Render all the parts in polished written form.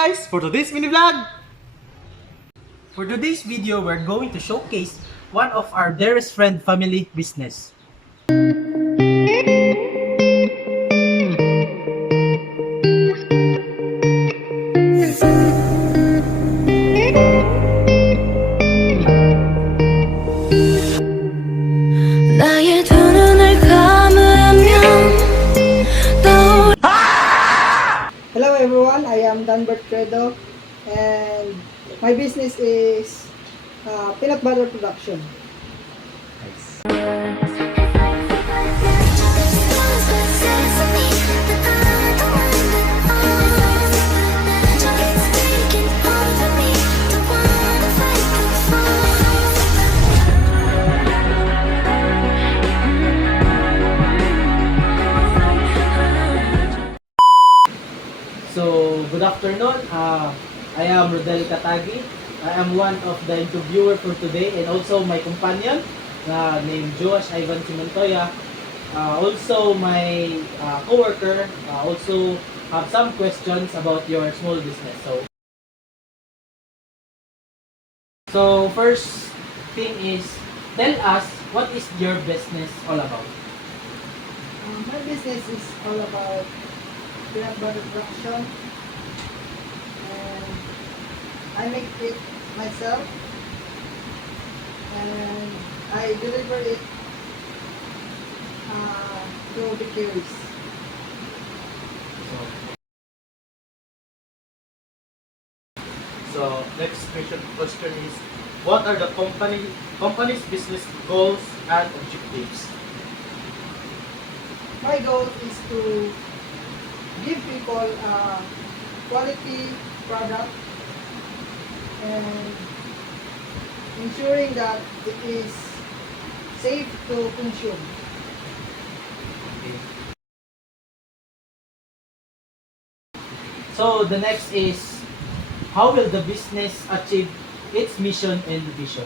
guys for today's mini vlog. For today's video, we're going to showcase one of our dearest friend family business. 나의 두 눈을 감으면 떠오르 Hello everyone, I am Danbert Credo and my business is peanut butter production. So, good afternoon. I am Rodel Katagi. I am one of the interviewer for today and also my companion named Joash Ivan Simontoya. Also my co-worker also have some questions about your small business. So first thing is, tell us what is your business all about? My business is all about peanut butter production and I make it myself and I deliver it to bakeries. So next question is, what are the company's business goals and objectives? My goal is to give people a quality product and ensuring that it is safe to consume. So the next is, how will the business achieve its mission and vision?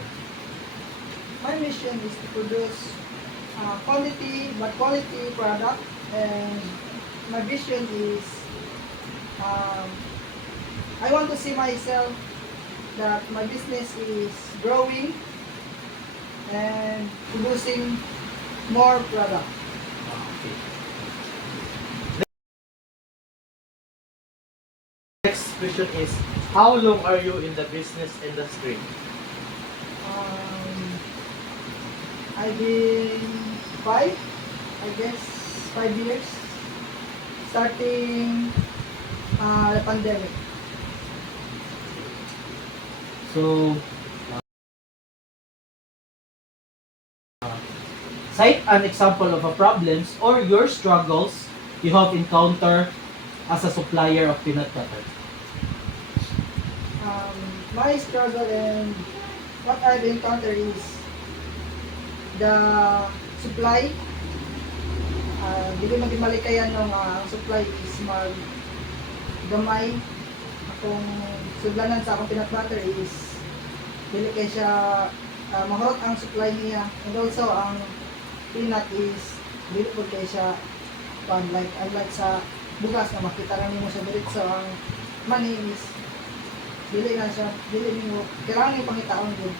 My mission is to produce quantity but quality product, and my vision is I want to see myself that my business is growing and producing more product. Okay. Next question is, how long are you in the business industry? I've been 5 years, starting the pandemic. So, cite an example of a problems or your struggles you have encountered as a supplier of peanut butter. My struggle and what I've encountered is the supply. Dili magimalikayan nung ang supply is gamay. Akong sudlanan sa akong peanut butter is dili kay siya mahurot ang supply niya, and also ang peanut is dili po kay siya unlike sa bugas na makita lang nimo sa diretso. Ang money is dili nimo kailangan yung pangitaon din.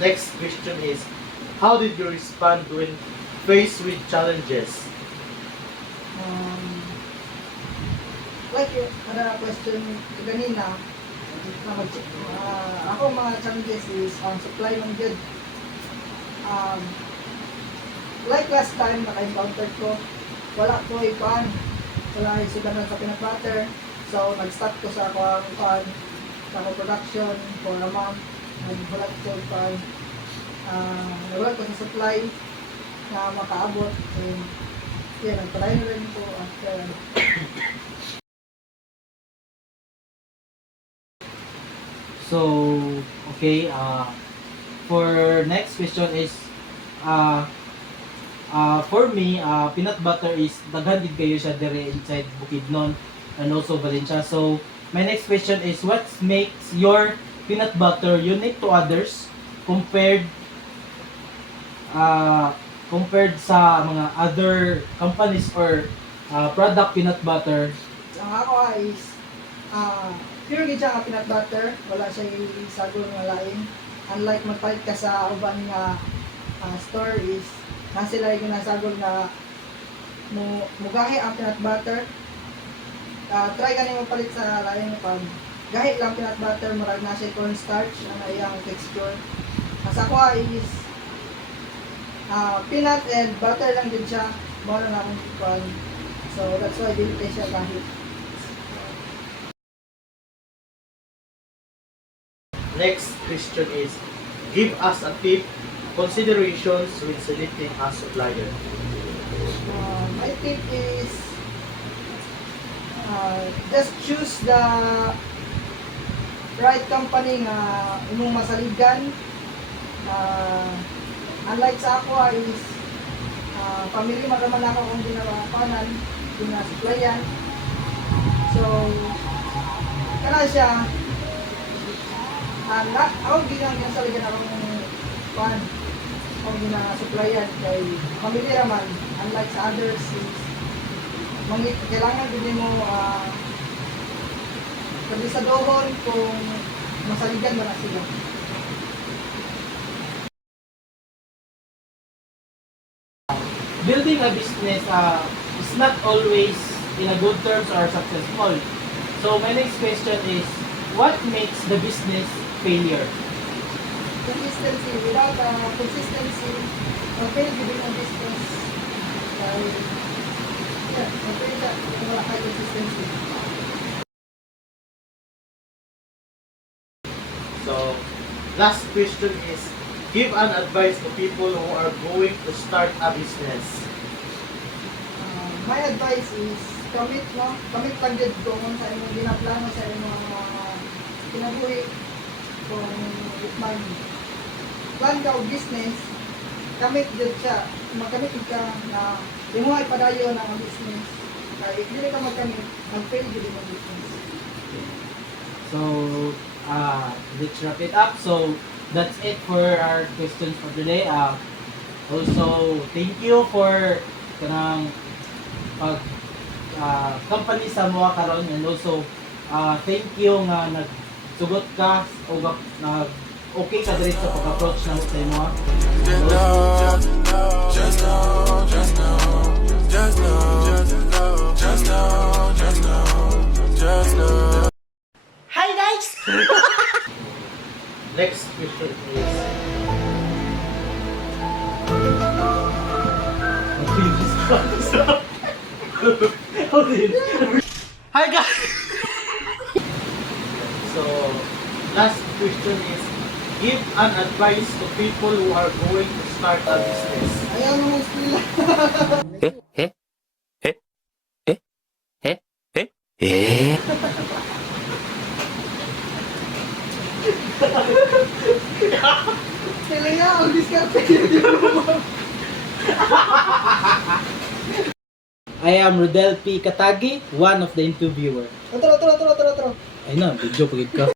Next question is, how did you respond when faced with challenges? Like yung question kanina, ako mga challenges is ang supply ng good. Like last time naka-encounter ko, wala ko ipan, wala isuganan sa peanut butter, so nag-start ko sa akong sa akong production for a month. Nagbulat ko ipan, nagbulat ko sa supply na makaabot, and yeah, nagpalayo na rin ko after. So, okay, for next question is, for me, peanut butter is daghan din kayo siya dire inside Bukidnon and also Valencia. So, my next question is, what makes your peanut butter unique to others compared compared sa mga other companies or product peanut butter. Ang ako is pure gid siya nga peanut butter, wala siya isagol nga lain. Unlike magpalit ka sa uban nga store is na sila yung nasagol nga mugahi ang peanut butter. Try ganin mo palit sa lain pag gahi lang peanut butter, murag na siya cornstarch ang iyang texture. As ako is peanut and butter lang din siya, mao na akong pan. So that's why dili kay siya gahi. Next question is, give us a tip, considerations when selecting a supplier. My tip is just choose the right company nga imong masaligan. Unlike sa ako is family maraman ako kung ginagawapanan, ginasupplyan. So, kana siya ako ginasaligan akong pan akong ginasupplyan kay family raman. Unlike sa others is kailangan din mo kabisadohon kung masaligan ba na sila. Building a business is not always in a good terms or successful. So my next question is, what makes the business failure? Consistency. Without consistency, mag-fail din ang business. Dahil, mag-fail siya kung wala kayo consistency. So last question is, give an advice to people who are going to start a business. My advice is, commit lang din kung sa imong ginaplano sa imong kinabuhi. Kung plan ka o business, commit din siya. Mag-commit ka na imo ay padayon ang business. Kaya if hindi ka mag-commit, mag-fail din ang business. So let's wrap it up. So that's it for our questions for today. Also, thank you for kanang pag company sa mga karon, and also thank you nga nagsugot ka o nag okay ka diri sa pag-approach ng sa imo. Hi guys! Next question is, hi guys. So last question is, give an advice to people who are going to start a business. Ayaw mo sila. Sila nga, ang diskarte. I am Rodel P. Katagi, one of the interviewer. Otro. Ay na, video pagid ka.